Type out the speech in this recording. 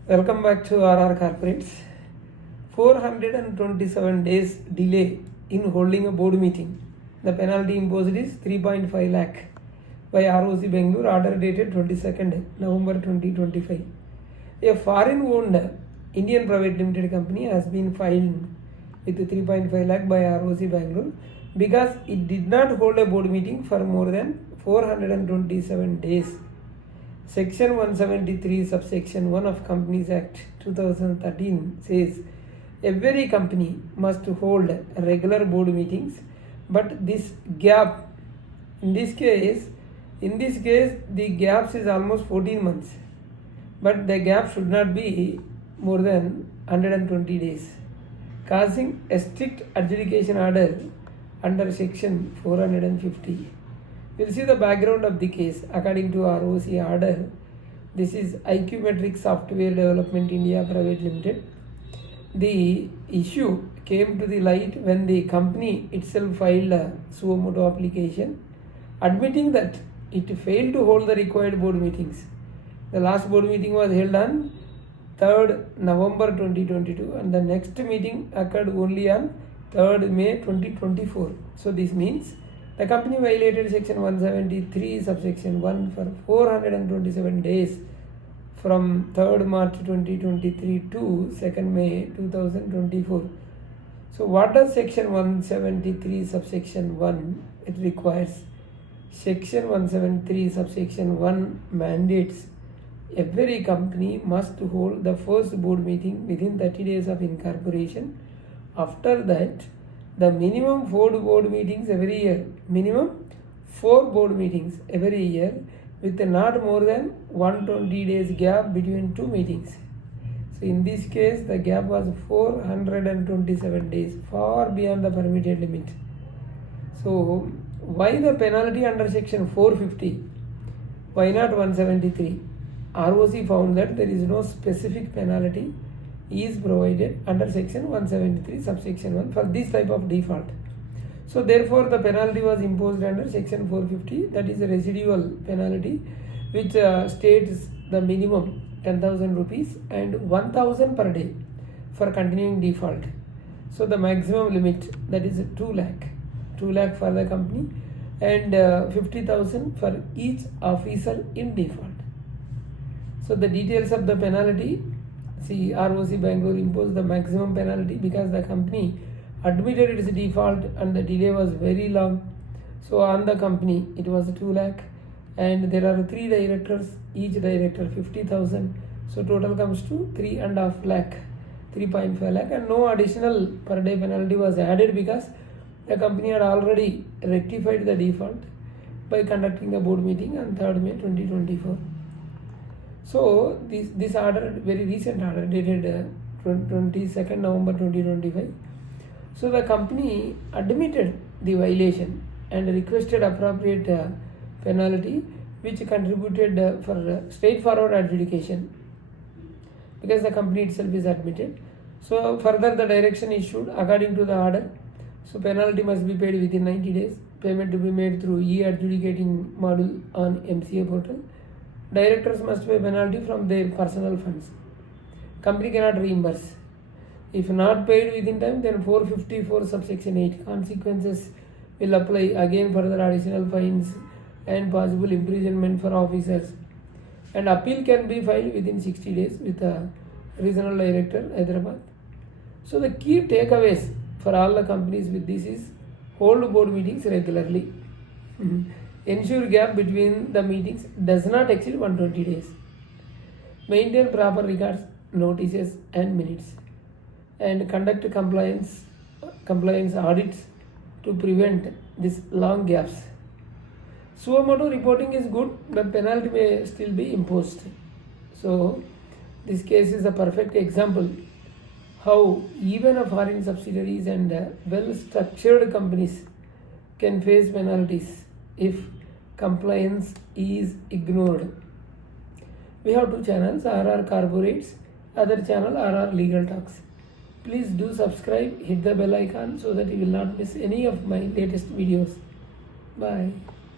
Welcome back to RR Corporates. 427 days delay in holding a board meeting. The penalty imposed is 3.5 lakh by ROC Bangalore, order dated 22nd November 2025. A foreign-owned Indian private limited company has been fined with 3.5 lakh by ROC Bangalore because it did not hold a board meeting for more than 427 days. Section 173 subsection 1 of Companies Act 2013 says every company must hold regular board meetings, but this gap, in this case the gaps is almost 14 months, but the gap should not be more than 120 days, causing a strict adjudication order under section 450. We'll see the background of the case. According to ROC order, this is IQMETRIX Software Development India Private Limited. The issue came to the light when the company itself filed a suo motu application admitting that it failed to hold the required board meetings. The last board meeting was held on 3rd November 2022 and the next meeting occurred only on 3rd May 2024. So this means the company violated section 173 subsection 1 for 427 days from 3rd March 2023 to 2nd May 2024. So what does section 173 subsection 1? It requires. Section 173 subsection 1 mandates every company must hold the first board meeting within 30 days of incorporation. After that, the minimum 4 board meetings every year, minimum 4 board meetings every year with not more than 120 days gap between 2 meetings. So in this case, the gap was 427 days, far beyond the permitted limit. So why the penalty under section 450? Why not 173? ROC found that there is no specific penalty is provided under section 173 subsection 1 for this type of default. So therefore the penalty was imposed under section 450, that is a residual penalty which states the minimum 10,000 rupees and 1,000 per day for continuing default. So the maximum limit, that is 2 lakh for the company and 50,000 for each officer in default. So the details of the penalty. See, ROC Bangalore imposed the maximum penalty because the company admitted its default and the delay was very long. So on the company it was 2 lakh and there are 3 directors, each director 50,000. So total comes to 3.5 lakh, 3.5 lakh, and no additional per day penalty was added because the company had already rectified the default by conducting the board meeting on 3rd May 2024. So this order, very recent order dated 22nd November 2025. So the company admitted the violation and requested appropriate penalty which contributed for straightforward adjudication because the company itself is admitted. So further the direction issued according to the order. So penalty must be paid within 90 days. Payment to be made through e-adjudicating module on MCA portal. Directors must pay penalty from their personal funds. Company cannot reimburse. If not paid within time, then 454 subsection 8 consequences will apply. Again further additional fines and possible imprisonment for officers. And appeal can be filed within 60 days with a regional director, Hyderabad. So the key takeaways for all the companies with this is hold board meetings regularly. Ensure gap between the meetings does not exceed 120 days. Maintain proper records, notices and minutes. And conduct compliance audits to prevent these long gaps. Suo motu reporting is good, but penalty may still be imposed. So this case is a perfect example how even a foreign subsidiaries and well-structured companies can face penalties if compliance is ignored. We have 2 channels, RR Corporates, other channel RR Legal Talks. Please do subscribe, hit the bell icon so that you will not miss any of my latest videos. Bye.